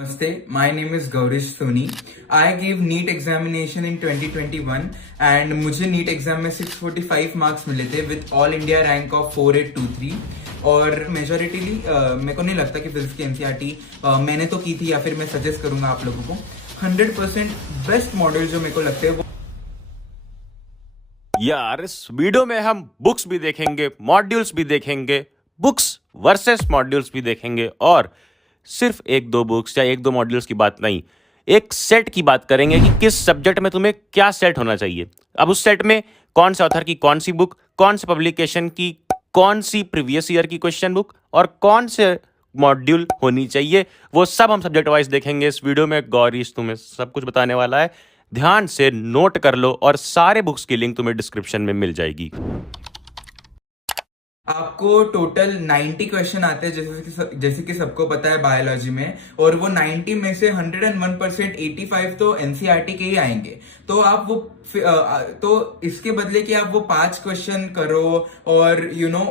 Namaste, my name is Gaurish Soni. I gave NEET examination in 2021 and मुझे NEET exam में 645 marks मिले थे with all India rank of 4823 और मेजोरिटीली मेरे को नहीं लगता कि फिजिक्स की एनसीईआरटी मैंने तो की थी या फिर मैं सजेस्ट करूंगा आप लोगों को 100% बेस्ट मॉडल जो मेरे को लगते हैं वो यार इस वीडियो में हम बुक्स भी देखेंगे, मॉड्यूल्स भी देखेंगे, बुक्स वर्सेस मॉड्यूल्स भी देखेंगे और सिर्फ एक दो बुक्स या एक दो मॉड्यूल्स की बात नहीं, एक सेट की बात करेंगे कि किस सब्जेक्ट में तुम्हें क्या सेट होना चाहिए। अब उस सेट में कौन से ऑथर की कौन सी बुक, कौन से पब्लिकेशन की कौन सी प्रीवियस ईयर की क्वेश्चन बुक और कौन से मॉड्यूल होनी चाहिए, वो सब हम सब्जेक्ट वाइज देखेंगे इस वीडियो में। गौरीश तुम्हें सब कुछ बताने वाला है, ध्यान से नोट कर लो और सारे बुक्स की लिंक तुम्हें डिस्क्रिप्शन में मिल जाएगी। आपको टोटल 90 क्वेश्चन आते हैं जैसे कि सबको पता है बायोलॉजी में, और वो 90 में से 101% 85 तो एनसीईआरटी के ही आएंगे। तो आप वो तो इसके बदले कि आप वो 5 क्वेश्चन करो और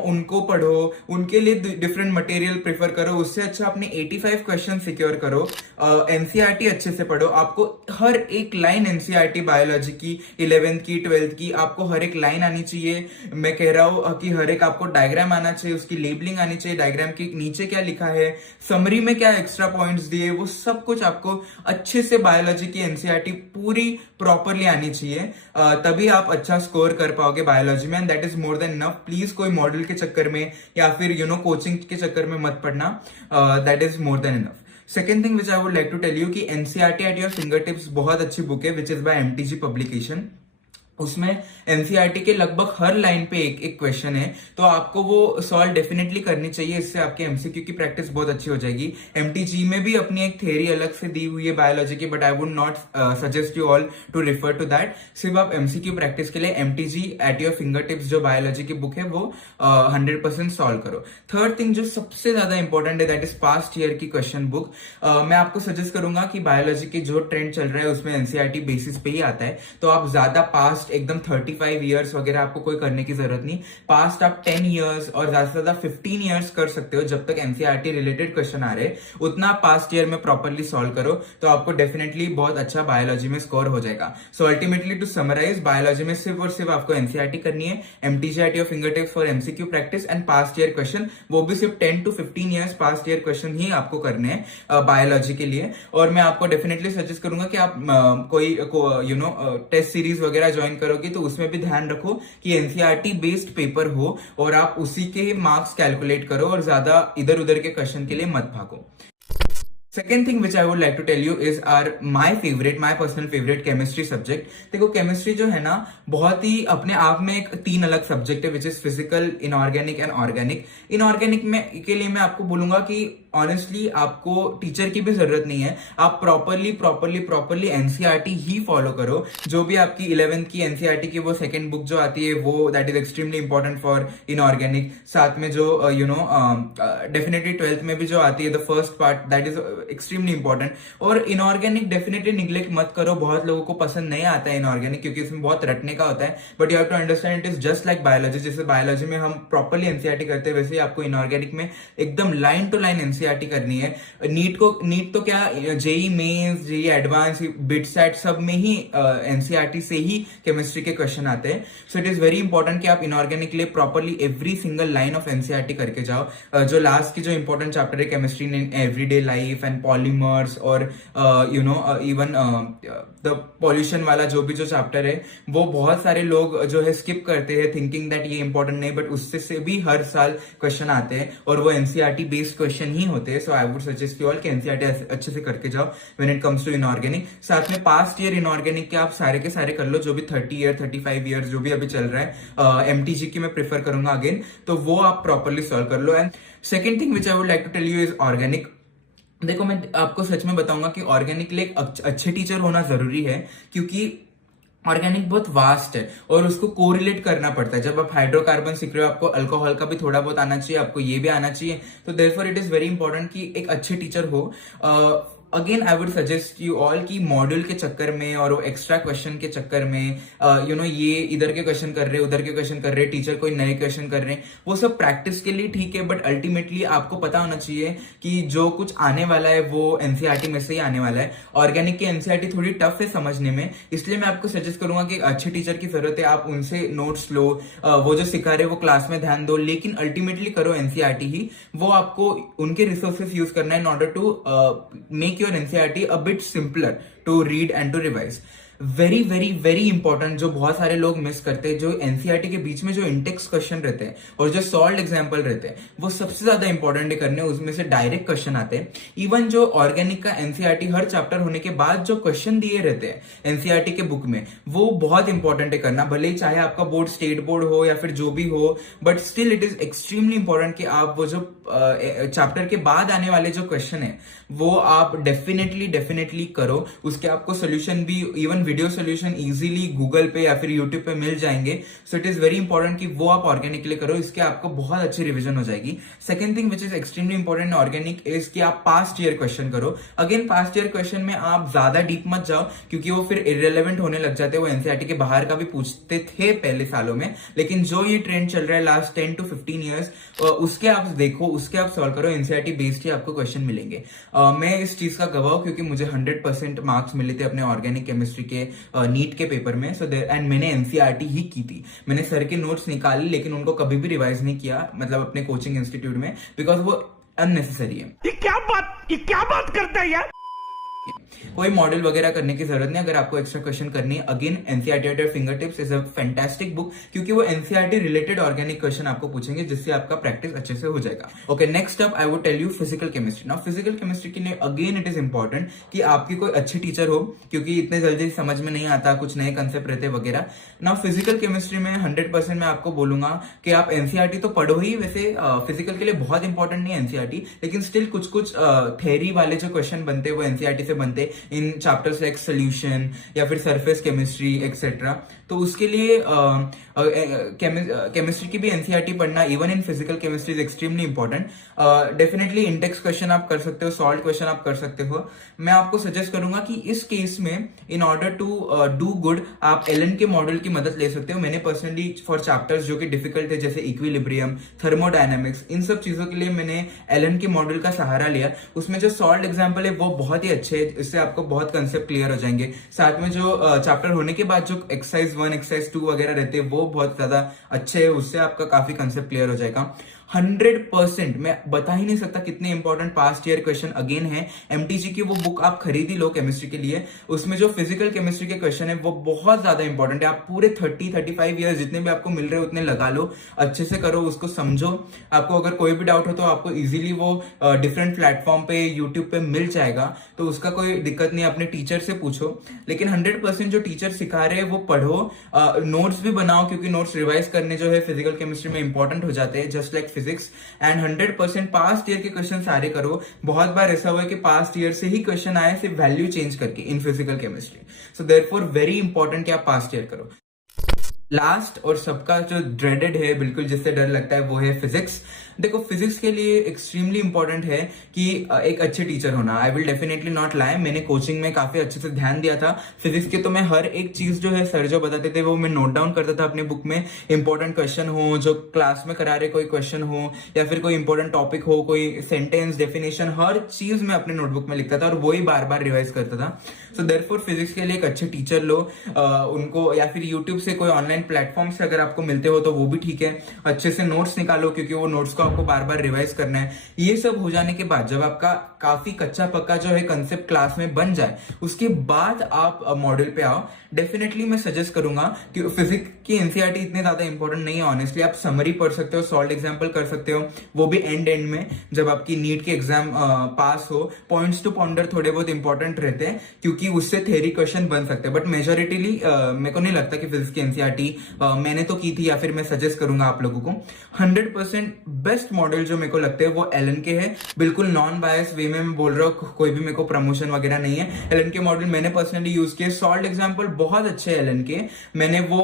उनको पढ़ो, उनके लिए डिफरेंट मटेरियल प्रेफर करो, उससे अच्छा अपने 85 क्वेश्चन सिक्योर करो, एनसीईआरटी अच्छे से पढ़ो। आपको हर एक लाइन एनसीईआरटी बायोलॉजी की 11th की 12th की आपको हर एक लाइन आनी चाहिए। मैं कह रहा हूं कि हर एक आपको डायग्राम आना चाहिए, उसकी लेबलिंग आनी चाहिए, डायग्राम के नीचे क्या लिखा है, समरी में क्या एक्स्ट्रा पॉइंट्स दिए, वो सब कुछ आपको अच्छे से बायोलॉजी की एनसीईआरटी पूरी प्रॉपरली आनी चाहिए। तभी आप अच्छा स्कोर कर पाओगे बायोलॉजी में, and that is more than enough. Please कोई मॉडल के चक्कर में या फिर कोचिंग के चक्कर में मत पढ़ना, that is more than enough. Second thing which I would like to tell you कि NCERT at your finger tips बहुत अच्छी बुक है which is by MTG publication. उसमें एनसीईआरटी के लगभग हर लाइन पे एक एक क्वेश्चन है, तो आपको वो सॉल्व डेफिनेटली करनी चाहिए। इससे आपके एमसीक्यू की प्रैक्टिस बहुत अच्छी हो जाएगी। एमटीजी में भी अपनी एक थ्योरी अलग से दी हुई है बायोलॉजी की, but I would not suggest you all to refer to that. सिर्फ आप एमसीक्यू प्रैक्टिस के लिए MTG at your finger tips जो बायोलॉजी की बुक है वो 100% सॉल्व करो। थर्ड थिंग जो सबसे ज्यादा इंपॉर्टेंट है दैट इज पास्ट ईयर की क्वेश्चन बुक। मैं आपको सजेस्ट करूंगा कि बायोलॉजी की जो ट्रेंड चल रहा है उसमें एनसीईआरटी बेसिस पे ही आता है, तो आप ज्यादा पास्ट एकदम 35 इयर्स वगैरह आपको कोई करने की जरूरत नहीं। पास्ट आप 10 इयर्स और ज्यादा से ज्यादा 15 इयर्स कर सकते हो। जब तक एनसीईआरटी रिलेटेड क्वेश्चन आ रहे उतना पास्ट ईयर में प्रॉपरली सॉल्व करो, तो आपको डेफिनेटली बहुत अच्छा बायोलॉजी में स्कोर हो जाएगा। So ultimately to summarize, biology में सिर्फ और सिर्फ आपको एनसीईआरटी करनी है, MTG at your finger tips for MCQ practice and past year question, वो भी सिर्फ 10 to 15 years past year question ही आपको करने हैं बायोलॉजी के लिए। और मैं आपको डेफिनेटली सजेस्ट करूंगा कि आप कोई टेस्ट सीरीज वगैरह ज्वाइन करोगे तो उसमें भी ध्यान रखो कि एनसीईआरटी बेस्ड पेपर हो और आप उसी के मार्क्स कैलकुलेट करो और ज्यादा इधर उधर के क्वेश्चन के लिए मत भागो। Second thing which I would like to tell you is my personal favourite chemistry subject. देखो केमिस्ट्री जो है ना बहुत ही अपने आप में एक 3 अलग सब्जेक्ट है which is physical, inorganic and organic. Inorganic में के लिए मैं आपको बोलूंगा कि ऑनेस्टली आपको टीचर की भी जरूरत नहीं है, आप प्रॉपरली एनसीईआरटी ही फॉलो करो। जो भी आपकी 11th की एनसीईआरटी की वो सेकंड बुक जो आती है वो that is extremely important for inorganic. साथ में जो डेफिनेटली 12th में भी जो आती है the first part that is extremely important. और इनऑर्गेनिक डेफिनेटली निग्लेक्ट मत करो। बहुत लोगों को पसंद नहीं आता है इनऑर्गेनिक क्योंकि इसमें बहुत रटने का होता है, but you have to understand it is just like biology. जैसे बायोलॉजी में हम प्रॉपरली एनसीईआरटी करते हैं वैसे ही आपको इनऑर्गेनिक में एकदम लाइन टू लाइन एनसीईआरटी करनी है। नीट तो क्या, JEE Mains, JEE Advanced, BITSAT सब में ही एनसीईआरटी से ही केमिस्ट्री के क्वेश्चन आते हैं। So it is very important कि आप इनऑर्गेनिक लिए properly every single line of NCERT करके जाओ। जो लास्ट की जो इंपॉर्टेंट चैप्टर है chemistry in everyday life and polymers और इवन द पॉल्यूशन वाला जो भी जो चैप्टर है वो बहुत सारे लोग जो है स्किप करते हैं थिंकिंग दैट ये इंपॉर्टेंट नहीं, बट उससे से भी हर साल क्वेश्चन आते हैं और वो एनसीईआरटी बेस्ड क्वेश्चन ही होते हैं। So I would suggest you all कि एनसीईआरटी अच्छे से करके जाओ when it comes to inorganic. साथ में पास्ट ईयर इनऑर्गेनिक के आप सारे के सारे कर लो, जो भी 30 ईयर 35 ईयर जो भी अभी चल रहा है। एमटीजी की मैं प्रेफर करूंगा अगेन, तो वो आप प्रॉपरली सॉल्व कर लो। And second thing which I would like to tell you is organic. देखो मैं आपको सच में बताऊंगा कि ऑर्गेनिक लिए अच्छे टीचर होना जरूरी है, क्योंकि ऑर्गेनिक बहुत वास्ट है और उसको कोरिलेट करना पड़ता है। जब आप हाइड्रोकार्बन सीख रहे हो आपको अल्कोहल का भी थोड़ा बहुत आना चाहिए, आपको ये भी आना चाहिए। तो therefore it is very important कि एक अच्छे टीचर हो। Again I would suggest you all कि मॉड्यूल के चक्कर में और वो एक्स्ट्रा क्वेश्चन के चक्कर में ये इधर के क्वेश्चन कर रहे, उधर के क्वेश्चन कर रहे, टीचर कोई नए क्वेश्चन कर रहे हैं, वो सब प्रैक्टिस के लिए ठीक है, बट अल्टीमेटली आपको पता होना चाहिए कि जो कुछ आने वाला है वो एनसीईआरटी में से ही आने वाला है। ऑर्गेनिक की एनसीईआरटी थोड़ी टफ है समझने में, इसलिए मैं आपको सजेस्ट करूंगा कि अच्छे टीचर की जरूरत है, आप उनसे नोट्स लो, वो जो सिखा रहे हैं वो क्लास में ध्यान दो, लेकिन अल्टीमेटली करो एनसीईआरटी ही। वो आपको उनके रिसोर्सेस यूज करना है in order to make your NCERT a bit simpler to read and to revise. Very very very important जो बहुत सारे लोग मिस करते हैं, जो एनसीईआरटी के बीच में जो इंटेक्स क्वेश्चन रहते हैं और जो सॉल्व एग्जाम्पल रहते हैं वो सबसे ज्यादा इंपॉर्टेंट है करने, उसमें से डायरेक्ट क्वेश्चन आते हैं। इवन जो ऑर्गेनिक का एनसीईआरटी हर चैप्टर होने के बाद जो क्वेश्चन दिए रहते हैं एनसीईआरटी के बुक में, वो बहुत इंपॉर्टेंट है करना, भले ही चाहे आपका बोर्ड स्टेट बोर्ड हो या फिर जो भी हो, but still it is extremely important कि आप वो जो चैप्टर के बाद आने वाले जो क्वेश्चन है वो आप डेफिनेटली करो। उसके आपको सोल्यूशन भी, even video solution easily Google पे या फिर यूट्यूब पे मिल जाएंगे। So it is very important कि वो आप ऑर्गेनिक के लिए करो, इसके आपको बहुत अच्छी रिवीजन हो जाएगी। Second thing which is extremely important organic is कि आप पास्ट ईयर क्वेश्चन करो। अगेन पास्ट ईयर क्वेश्चन में आप ज्यादा डीप मत जाओ क्योंकि वो फिर इररिलेवेंट होने लग जाते हैं। वो एनसीईआरटी के बाहर का भी पूछते थे पहले सालों में, लेकिन जो ये ट्रेंड चल रहा है लास्ट 10 to 15 ईयर्स, उसके आप देखो, उसके आप सॉल्व करो, एनसीईआरटी बेस्ड ही आपको क्वेश्चन मिलेंगे। मैं इस चीज का गवाह हूं क्योंकि मुझे 100% मार्क्स मिले थे अपने ऑर्गेनिक केमिस्ट्री के नीट के पेपर में। सो एंड मैंने एनसीईआरटी ही की थी, मैंने सर के नोट्स निकाले लेकिन उनको कभी भी रिवाइज नहीं किया, मतलब अपने कोचिंग इंस्टीट्यूट में, बिकॉज वो अननेसेसरी है। ये क्या बात करता है यार। कोई मॉडल वगैरह करने की जरूरत नहीं अगर आपको एक्स्ट्रा क्वेश्चन करनी है। Again NCERT at your finger tips is a fantastic book क्योंकि वो एनसीईआरटी रिलेटेड ऑर्गेनिक क्वेश्चन आपको पूछेंगे जिससे आपका प्रैक्टिस अच्छे से हो जाएगा। Okay, next up I would tell you physical chemistry. Now physical chemistry के लिए अगेन इट इज इंपॉर्टेंट कि आपकी कोई अच्छी टीचर हो क्योंकि इतने जल्दी समझ में नहीं आता, कुछ नए कंसेप्ट रहते वगैरह। नाउ फिजिकल केमिस्ट्री में 100% मैं आपको बोलूंगा कि आप एनसीईआरटी तो पढ़ो ही, वैसे फिजिकल के लिए बहुत इंपॉर्टेंट नहीं है एनसीईआरटी, लेकिन स्टिल कुछ थ्योरी वाले जो क्वेश्चन बनते हैं वो एनसीईआरटी से बनते इन चैप्टर्स लाइक सोल्यूशन या फिर सरफेस केमिस्ट्री एक्सेट्रा। तो उसके लिए केमिस्ट्री की भी एनसीईआरटी पढ़ना even in physical chemistry is extremely important. Definitely index question आप कर सकते हो, सॉल्व क्वेश्चन आप कर सकते हो। मैं आपको सजेस्ट करूंगा कि इस केस में in order to do good आप एलन के मॉडल की मदद ले सकते हो। मैंने पर्सनली फॉर चैप्टर्स जो कि डिफिकल्ट है जैसे इक्विलिब्रियम, थर्मोडायनेमिक्स, इन सब चीजों के लिए मैंने एलन के मॉडल का सहारा लिया। उसमें जो सॉल्व एग्जाम्पल है वो बहुत ही अच्छे है, इससे आपको बहुत कंसेप्ट क्लियर हो जाएंगे। साथ में जो चैप्टर होने के बाद जो एक्सरसाइज 1 एक्सरसाइज 2 वगैरह रहते हैं वो बहुत ज्यादा अच्छे है, उससे आपका काफी कंसेप्ट क्लियर हो जाएगा। 100% मैं बता ही नहीं सकता कितने important past year question again है। एमटीजी की वो बुक आप खरीद ही लो केमिस्ट्री के लिए, उसमें जो फिजिकल केमिस्ट्री के क्वेश्चन है वो बहुत ज्यादा इंपॉर्टेंट है। आप पूरे 30-35 ईयर्स जितने भी आपको मिल रहे हैं उतने लगा लो, अच्छे से करो, उसको समझो। आपको अगर कोई भी डाउट हो तो आपको इजीली वो डिफरेंट प्लेटफॉर्म पे यूट्यूब पे मिल जाएगा, तो उसका कोई दिक्कत नहीं, अपने टीचर से पूछो। लेकिन 100% जो टीचर सिखा रहे हैं वो पढ़ो, नोट्स भी बनाओ क्योंकि नोट्स रिवाइज करने जो है फिजिकल केमिस्ट्री में इंपॉर्टेंट हो जाते हैं just like physics. And 100% past year के क्वेश्चन सारे करो। बहुत बार ऐसा हुआ है कि पास्ट ईयर से ही क्वेश्चन आए सिर्फ वैल्यू चेंज करके in physical chemistry. So therefore very important कि आप पास्ट ईयर करो। लास्ट और सबका जो ड्रेडेड है, बिल्कुल जिससे डर लगता है, वो है फिजिक्स। देखो फिजिक्स के लिए एक्सट्रीमली इंपॉर्टेंट है कि एक अच्छे टीचर होना। I will definitely not lie, मैंने कोचिंग में काफी अच्छे से ध्यान दिया था फिजिक्स के, तो मैं हर एक चीज जो है सर जो बताते थे वो मैं नोट डाउन करता था अपने बुक में। इंपॉर्टेंट क्वेश्चन हो, जो क्लास में करा रहे कोई क्वेश्चन हो या फिर कोई इंपॉर्टेंट टॉपिक हो, कोई सेंटेंस डेफिनेशन, हर चीज मैं अपने नोटबुक में लिखता था और वही बार बार रिवाइज करता था। सो देयरफॉर फिजिक्स के लिए एक अच्छे टीचर लो, उनको या फिर यूट्यूब से कोई ऑनलाइन प्लेटफॉर्म से अगर आपको मिलते हो तो वो भी ठीक है। अच्छे से नोट्स निकालो क्योंकि वो नोट्स को आपको बार बार रिवाइज करना है। ये सब हो जाने के बाद जब आपका काफी कच्चा पक्का जो है कंसेप्ट क्लास में बन जाए, उसके बाद आप मॉडल पे आओ। डेफिनेटली मैं सजेस्ट करूंगा कि फिजिक्स की एनसीईआरटी इतने ज्यादा इंपॉर्टेंट नहीं है ऑनेस्टली। आप समरी पढ़ सकते हो, सॉल्व एग्जाम्पल कर सकते हो, वो भी एंड में जब आपकी नीट के एग्जाम पास हो। पॉइंट्स टू पॉन्डर थोड़े बहुत इंपॉर्टेंट रहते हैं क्योंकि उससे थ्योरी क्वेश्चन बन सकते हैं, बट मेजोरिटीली मेरे को नहीं लगता कि फिजिक्स की एनसीईआरटी मैंने तो की थी या फिर मैं सजेस्ट करूंगा आप लोगों को। 100% बेस्ट मॉडल जो मेरे को लगते हैं वो एलन के है। बिल्कुल नॉन बायस वे में मैं बोल रहा हूँ, कोई भी मेरे को प्रमोशन वगैरह नहीं है। एलन के मॉडल मैंने पर्सनली यूज किए। सॉल्ट एग्जाम्पल बहुत अच्छे एलन के, मैंने वो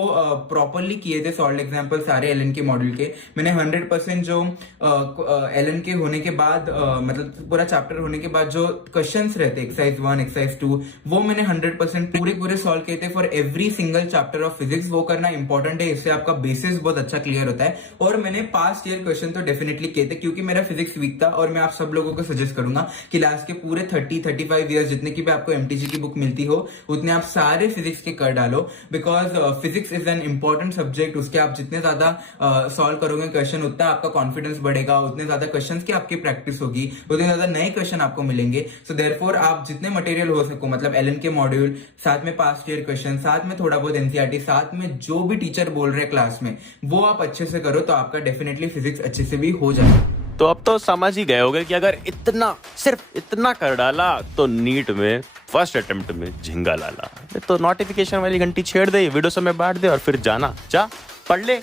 प्रॉपरली किए थे सॉल्ट एग्जाम्पल सारे एलन के मॉडल के। मैंने 100% जो एलन के होने के बाद मतलब पूरा चैप्टर होने के बाद जो क्वेश्चंस रहते एक्सरसाइज 1 एक्सरसाइज 2 वो मैंने 100% पूरे सॉल्व किए थे for every single chapter of physics. वो करना इंपॉर्टेंट है, इससे आपका बेसिस बहुत अच्छा क्लियर होता है। और मैंने पास्ट ईयर क्वेश्चन तो डेफिनेटली किए थे क्योंकि मेरा फिजिक्स वीक था। और मैं आप सब लोगों को सजेस्ट करूंगा कि लास्ट के पूरे 30-35 ईयर्स जितने की भी आपको एमटीजी की बुक मिलती हो उतने आप सारे फिजिक्स के कर डालो, because physics is an important subject. उसके आप जितने ज्यादा सॉल्व करोगे क्वेश्चन उतना आपका कॉन्फिडेंस बढ़ेगा, उतने ज्यादा क्वेश्चन की आपकी प्रैक्टिस होगी, उतने ज्यादा नए क्वेश्चन आपको मिलेंगे। सो देयरफॉर आप जितने मटेरियल हो सको, मतलब एलन के मॉड्यूल, साथ में पास्ट ईयर क्वेश्चन, साथ में थोड़ा बहुत एनसीईआरटी, साथ में जो भी टीचर बोल रहे हैं क्लास में वो आप अच्छे से करो तो आपका डेफिनेटली फिजिक्स अच्छे से भी हो जाए। तो अब तो समझ ही गए होगे कि अगर इतना सिर्फ इतना कर डाला तो नीट में फर्स्ट अटेम्प्ट में झिंगा लाला। तो नोटिफिकेशन वाली घंटी छेड़ दे, वीडियो समय बांट दे और फिर जाना, जा पढ़ ले।